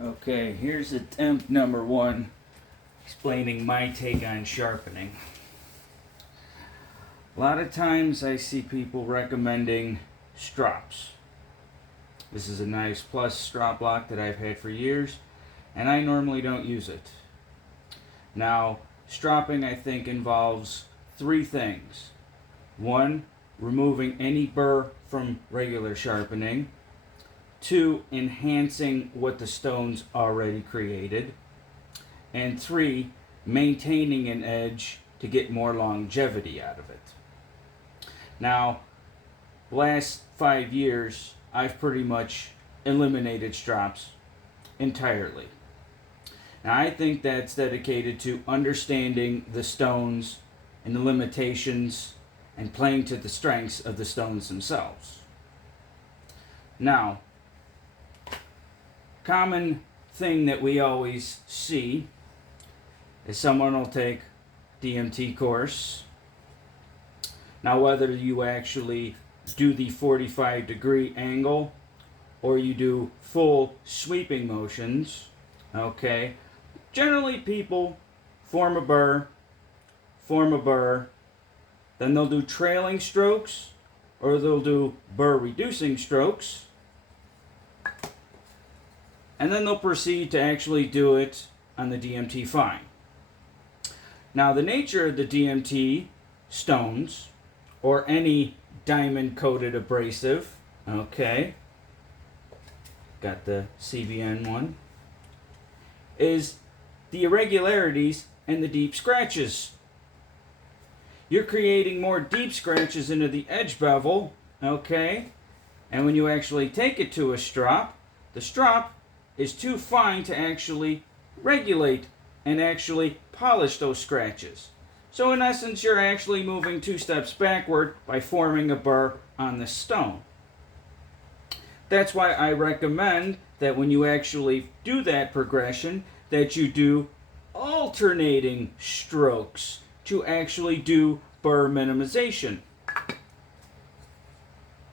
Okay, here's attempt number one, explaining my take on sharpening. A lot of times I see people recommending strops. This is a Knives Plus strop lock that I've had for years, and I normally don't use it. Now, stropping I think involves three things. One, removing any burr from regular sharpening. Two, enhancing what the stone's already created. And three, maintaining an edge to get more longevity out of it. Now, last 5 years, I've pretty much eliminated strops entirely. Now, I think that's dedicated to understanding the stones and the limitations and playing to the strengths of the stones themselves. Now, common thing that we always see is someone will take DMT course. Now, whether you actually do the 45-degree angle or you do full sweeping motions, okay, generally people form a burr, then they'll do trailing strokes or they'll do burr reducing strokes, and then they'll proceed to actually do it on the DMT fine. Now, the nature of the DMT stones, or any diamond-coated abrasive, okay, got the CBN one, is the irregularities and the deep scratches. You're creating more deep scratches into the edge bevel, okay, and when you actually take it to a strop, the strop is too fine to actually regulate and actually polish those scratches. So in essence, you're actually moving 2 steps backward by forming a burr on the stone. That's why I recommend that when you actually do that progression, that you do alternating strokes to actually do burr minimization.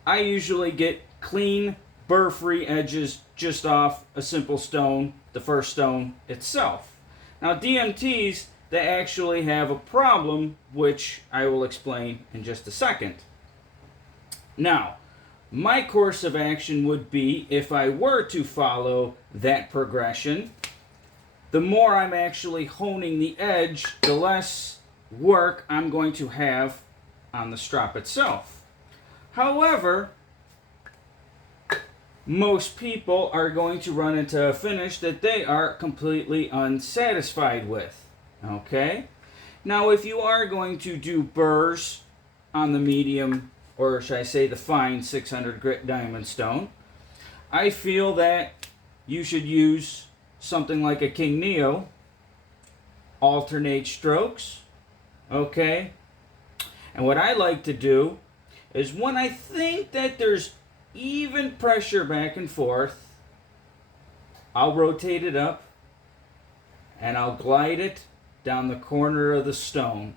I usually get clean, burr-free edges just off a simple stone, the first stone itself. Now, DMTs, they actually have a problem, which I will explain in just a second. Now, my course of action would be, if I were to follow that progression, the more I'm actually honing the edge, the less work I'm going to have on the strop itself. However, most people are going to run into a finish that they are completely unsatisfied with. Okay? Now, if you are going to do burrs on the medium, or should I say the fine 600 grit diamond stone, I feel that you should use something like a King Neo, alternate strokes, okay? And what I like to do is when I think that there's even pressure back and forth, I'll rotate it up and I'll glide it down the corner of the stone,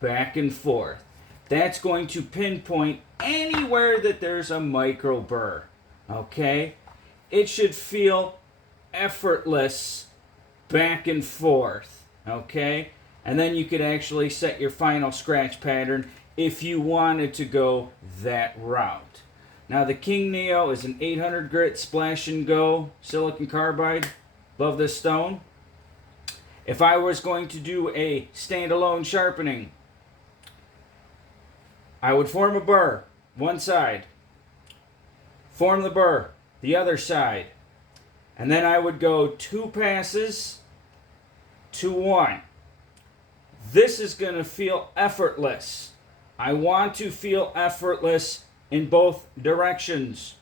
back and forth. That's going to pinpoint anywhere that there's a micro burr, okay? It should feel effortless back and forth, okay? And then you could actually set your final scratch pattern if you wanted to go that route. Now, the King Neo is an 800 grit splash and go silicon carbide. Love this stone. If I was going to do a standalone sharpening, I would form a burr, one side, form the burr, the other side, and then I would go 2 passes to 1. This is going to feel effortless. I want to feel effortless in both directions.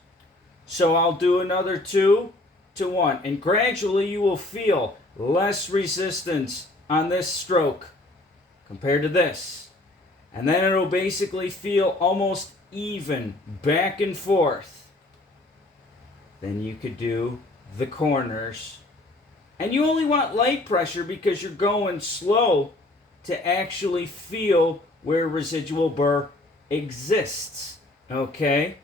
So I'll do another 2 to 1, and gradually you will feel less resistance on this stroke compared to this. And then it'll basically feel almost even back and forth. Then you could do the corners. And you only want light pressure because you're going slow to actually feel where residual burr exists. Okay?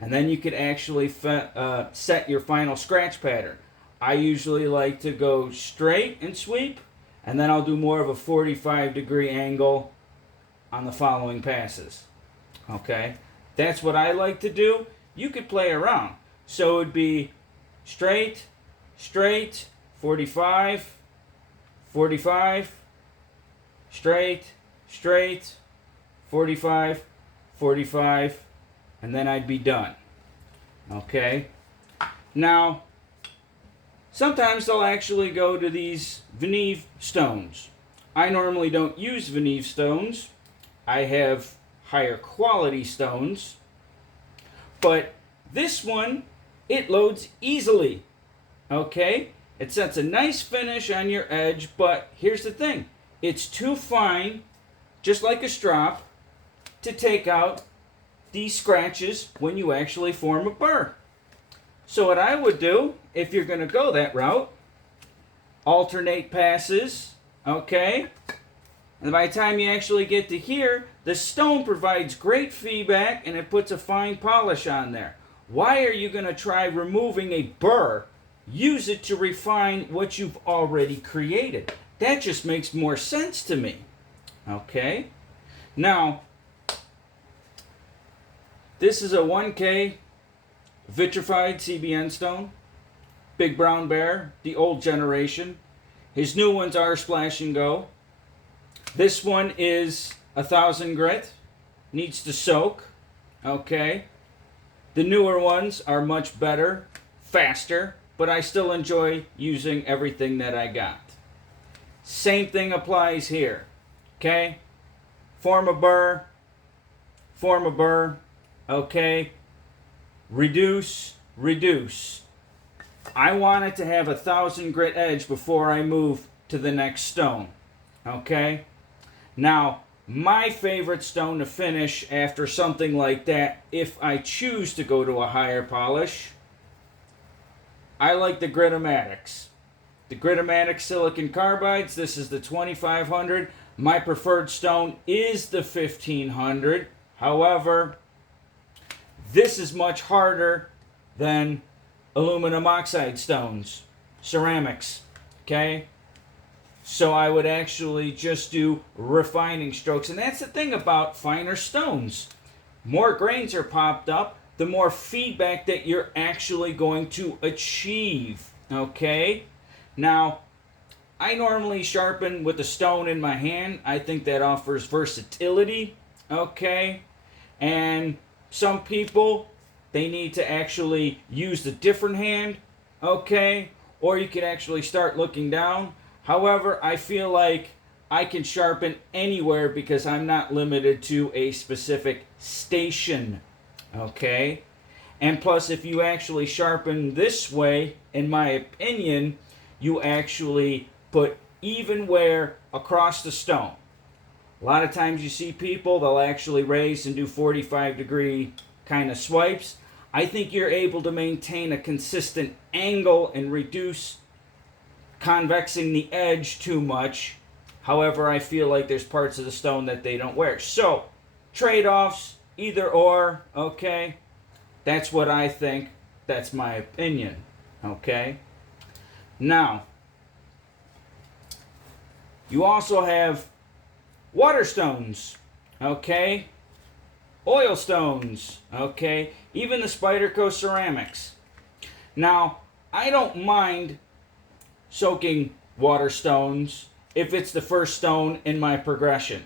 And then you could actually set your final scratch pattern. I usually like to go straight and sweep, and then I'll do more of a 45-degree angle on the following passes. Okay? That's what I like to do. You could play around. So it would be straight, straight, 45, 45, straight, straight, 45, 45, and then I'd be done. Okay? Now, sometimes they'll actually go to these Veneve stones. I normally don't use Veneve stones. I have higher quality stones. But this one, it loads easily. Okay? It sets a nice finish on your edge, but here's the thing. It's too fine, just like a strop, to take out these scratches when you actually form a burr. So what I would do, if you're going to go that route, alternate passes, okay? And by the time you actually get to here, the stone provides great feedback and it puts a fine polish on there. Why are you going to try removing a burr? Use it to refine what you've already created. That just makes more sense to me. Okay? Now, this is a 1K vitrified CBN stone. Big Brown Bear, the old generation. His new ones are Splash and Go. This one is 1,000 grit. Needs to soak. Okay? The newer ones are much better, faster, but I still enjoy using everything that I got. Same thing applies here. Okay? Form a burr. Form a burr. Okay? Reduce, reduce. I want it to have 1,000 grit edge before I move to the next stone. Okay? Now, my favorite stone to finish after something like that, if I choose to go to a higher polish, I like the Gritomatics. The Gritomatic silicon carbides, this is the 2500. My preferred stone is the 1500. However, this is much harder than aluminum oxide stones, ceramics, okay? So I would actually just do refining strokes. And that's the thing about finer stones. More grains are popped up, the more feedback that you're actually going to achieve, okay? Now, I normally sharpen with a stone in my hand. I think that offers versatility, okay? And some people, they need to actually use the different hand, okay? Or you can actually start looking down. However, I feel like I can sharpen anywhere because I'm not limited to a specific station, okay? And plus, if you actually sharpen this way, in my opinion, you actually put even wear across the stone. A lot of times you see people, they'll actually raise and do 45-degree kind of swipes. I think you're able to maintain a consistent angle and reduce convexing the edge too much. However, I feel like there's parts of the stone that they don't wear. So, trade-offs, either or, okay? That's what I think. That's my opinion, okay? Now, you also have water stones, okay? Oil stones, okay? Even the Spyderco ceramics. Now, I don't mind soaking water stones if it's the first stone in my progression.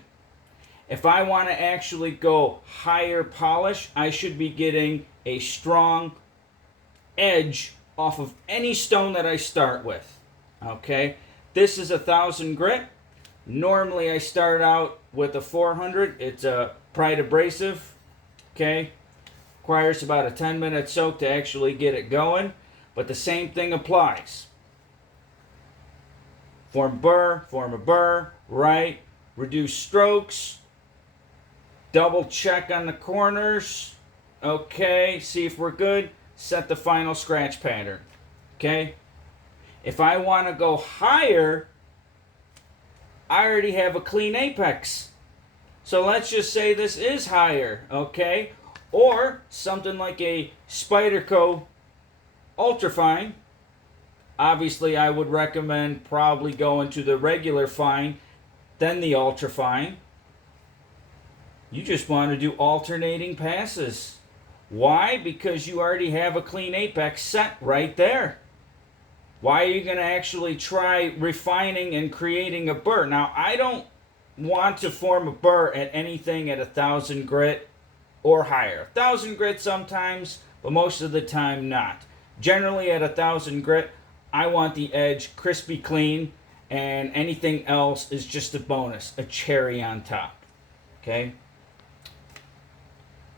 If I want to actually go higher polish, I should be getting a strong edge off of any stone that I start with. Okay? This is 1,000 grit. Normally I start out with a 400. It's a Pride abrasive. Okay? Requires about a 10-minute soak to actually get it going. But the same thing applies. Form a burr, right? Reduce strokes. Double check on the corners. Okay, see if we're good. Set the final scratch pattern. Okay? If I want to go higher, I already have a clean apex. So let's just say this is higher, okay? Or something like a Spyderco Ultrafine. Obviously, I would recommend probably going to the regular fine, then the ultra fine. You just want to do alternating passes. Why? Because you already have a clean apex set right there. Why are you going to actually try refining and creating a burr? Now, I don't want to form a burr at anything at 1,000 grit or higher. 1,000 grit sometimes, but most of the time not. Generally at 1,000 grit, I want the edge crispy clean, and anything else is just a bonus, a cherry on top. Okay?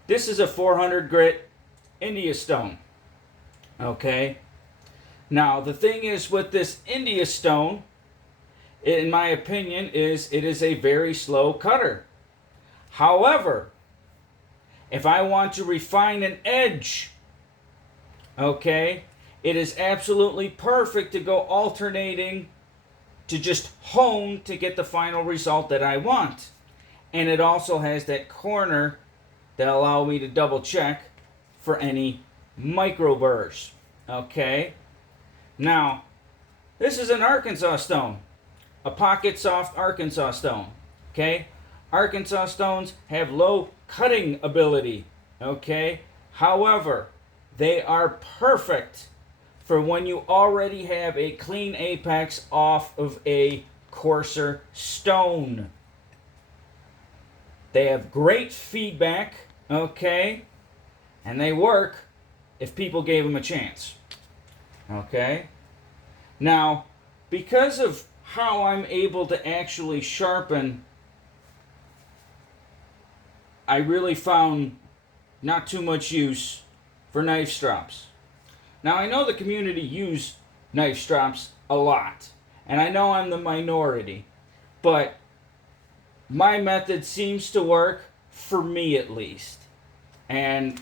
This is a 400 grit India stone. Okay? Now, the thing is with this India stone, in my opinion, is it is a very slow cutter. However, if I want to refine an edge, okay, it is absolutely perfect to go alternating to just hone to get the final result that I want. And it also has that corner that allow me to double check for any micro burrs. Okay. Now, this is an Arkansas stone, a pocket soft Arkansas stone. Okay. Arkansas stones have low cutting ability. Okay. However, they are perfect for when you already have a clean apex off of a coarser stone. They have great feedback, okay? And they work if people gave them a chance, okay? Now, because of how I'm able to actually sharpen, I really found not too much use for knife strops. Now, I know the community use knife strops a lot, and I know I'm the minority, but my method seems to work, for me at least. And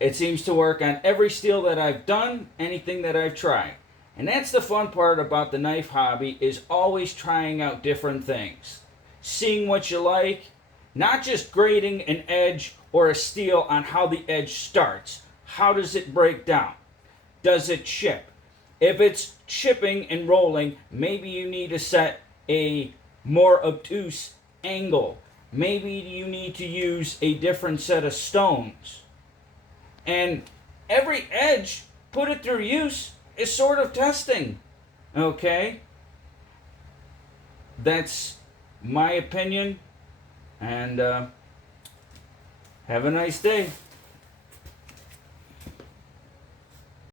it seems to work on every steel that I've done, anything that I've tried. And that's the fun part about the knife hobby, is always trying out different things. Seeing what you like, not just grading an edge or a steel on how the edge starts. How does it break down? Does it chip? If it's chipping and rolling, maybe you need to set a more obtuse angle. Maybe you need to use a different set of stones. And every edge, put it through use, is sort of testing. Okay? That's my opinion. And have a nice day.